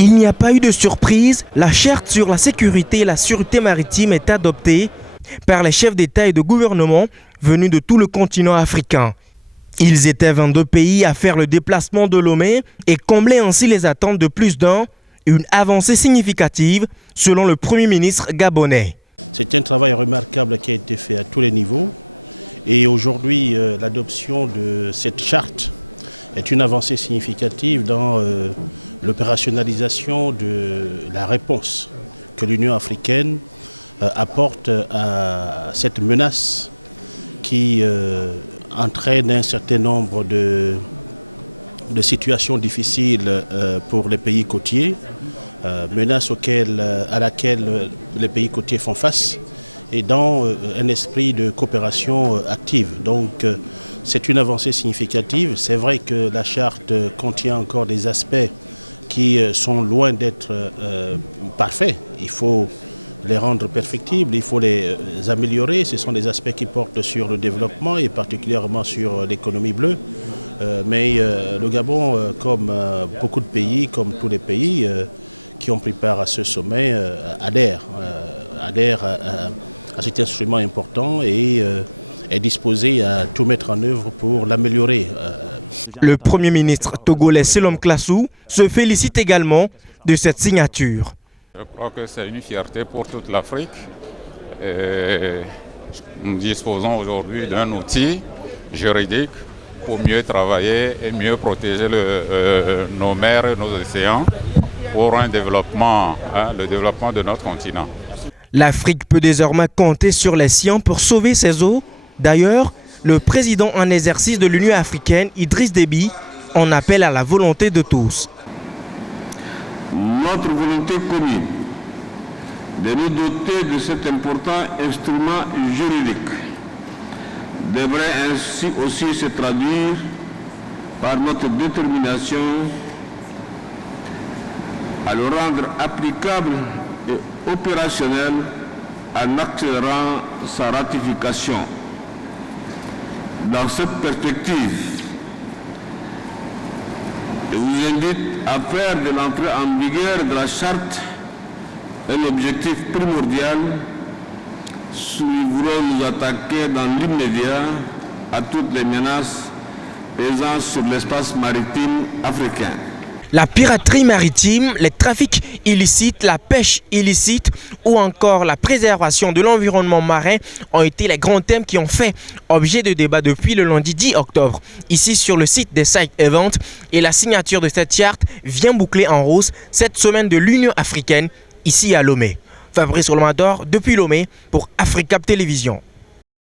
Il n'y a pas eu de surprise, la charte sur la sécurité et la sûreté maritime est adoptée par les chefs d'État et de gouvernement venus de tout le continent africain. Ils étaient 22 pays à faire le déplacement de Lomé et comblaient ainsi les attentes de plus d'un, une avancée significative selon le Premier ministre gabonais. C'est un travail remarquable qui a été fait à tous les niveaux et aujourd'hui l'adoption de cette charte est une avancée significative dans l'opérationnalisation de la réponse que l'Union africaine apporte à cette menace qui entraîne un certain nombre de situations difficiles pour les pays côtiers, menace à laquelle les pays côtiers font face et dans un esprit de coopération active. Donc c'est une avancée significative. C'est vrai que la charte contient encore des aspects qui sont loin d'être parfaits. Il faut les rendre perfectibles, il faut les améliorer. Ce sont des aspects qui portent sur le développement et particulièrement sur l'économie bleue. Mais le Gabon, comme beaucoup de pays, comme tous les pays qui ont pris part à ce sommet, adhère à cet instrument important et est disposé à tout mettre en œuvre pour l'améliorer. Le Premier ministre togolais Selom Klassou se félicite également de cette signature. Je crois que c'est une fierté pour toute l'Afrique. Nous disposons aujourd'hui d'un outil juridique pour mieux travailler et mieux protéger nos mers et nos océans pour un développement, le développement de notre continent. L'Afrique peut désormais compter sur les siens pour sauver ses eaux. D'ailleurs, le président en exercice de l'Union africaine, Idriss Déby, en appelle à la volonté de tous. Notre volonté commune de nous doter de cet important instrument juridique devrait ainsi aussi se traduire par notre détermination à le rendre applicable et opérationnel en accélérant sa ratification. Dans cette perspective, je vous invite à faire de l'entrée en vigueur de la charte un objectif primordial si nous voulons nous attaquer dans l'immédiat à toutes les menaces pesant sur l'espace maritime africain. La piraterie maritime, les trafics illicites, la pêche illicite ou encore la préservation de l'environnement marin ont été les grands thèmes qui ont fait objet de débat depuis le lundi 10 octobre, ici sur le site des Side Events. Et la signature de cette charte vient boucler en rose cette semaine de l'Union africaine ici à Lomé. Fabrice Olmador depuis Lomé pour Africap Télévision.